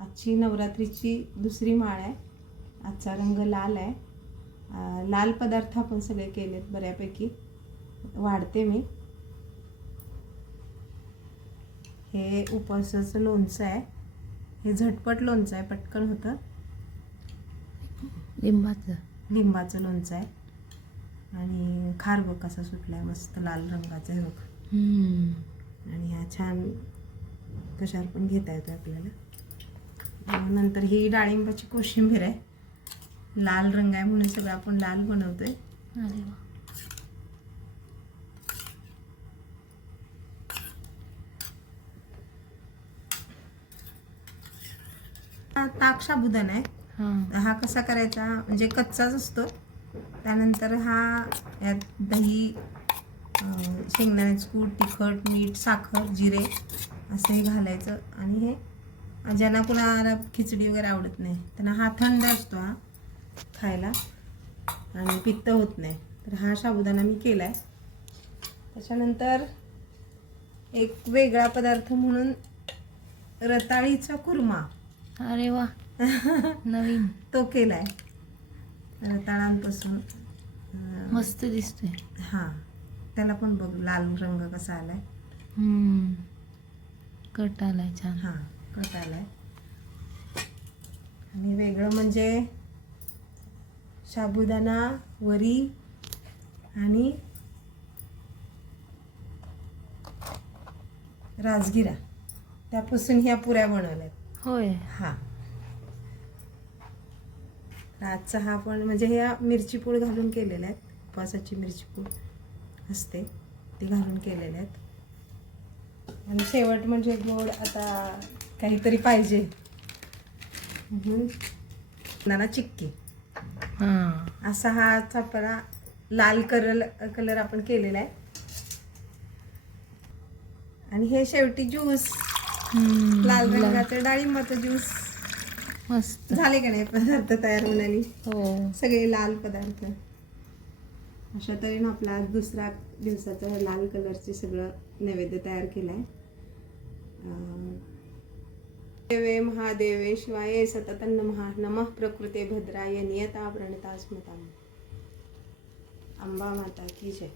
आजची नवरात्रीची दुसरी माळ आहे. आजचा रंग लाल आहे. लाल पदार्थ आपण सगळे केलेत बऱ्यापैकी. वाढते मी. हे उपवासाचं लोणचं आहे. हे झटपट लोणचं आहे, पटकन होतं. लिंबाचं लोणचं आहे. आणि खार बघ कसा सुटलाय, मस्त लाल रंगाचा आहे बघ. आणि हा छान कशावर पण घेता येतो आपल्याला. नंतर ही डाळिंबाची कोशिंबीर आहे. लाल रंग आहे म्हणून सगळं आपण लाल बनवतोय. अरे वा. ताक साबुदाणा आहे. हा कसा करायचा, म्हणजे कच्चाच असतो. त्यानंतर हा यात दही, शेंगदाण्याचं कूट, तिखट, मीठ, साखर, जिरे असं हे घालायचं. आणि हे ज्यांना कुणाला खिचडी वगैरे आवडत नाही त्यांना हा थंड असतो हा खायला आणि पित्त होत नाही. तर हा साबुदाणा मी केला आहे. त्याच्यानंतर एक वेगळा पदार्थ म्हणून रताळीचा कुर्मा. अरे वा. नवीन. तो केलाय रताळांपासून. मस्त दिसतोय. हा, त्याला पण बघ लाल रंग कसा आलाय. कट आलाय छान. हा, कट आलाय. आणि वेगळं म्हणजे साबुदाणा, वरी आणि राजगिरा त्यापासून ह्या पुऱ्या बनवल्यात. होय. हा, आजचा हा पण म्हणजे ह्या मिरची पूड घालून केलेल्या आहेत. उपवासाची मिरची पूड असते ती घालून केलेल्या आहेत. आणि शेवट म्हणजे गोड आता काहीतरी पाहिजे म्हणून चिक्की. असा हा चपला लाल कलर आपण केलेला आहे. आणि हे शेवटी ज्यूस, लाल रंगाचं डाळिंबाचं ज्यूस. मस्त झाले का नाही पदार्थ तयार होण्यानी. हो, सगळे लाल पदार्थ. अशा तऱ्हेनं आपला आज दुसरा दिवसाचा लाल कलरचे सगळं नैवेद्य तयार केलाय. देवे महादेवे शिवाय सततं नमः. नमः प्रकृते भद्राय नियता प्रणता स्मृताम्. अंबा माता की जय.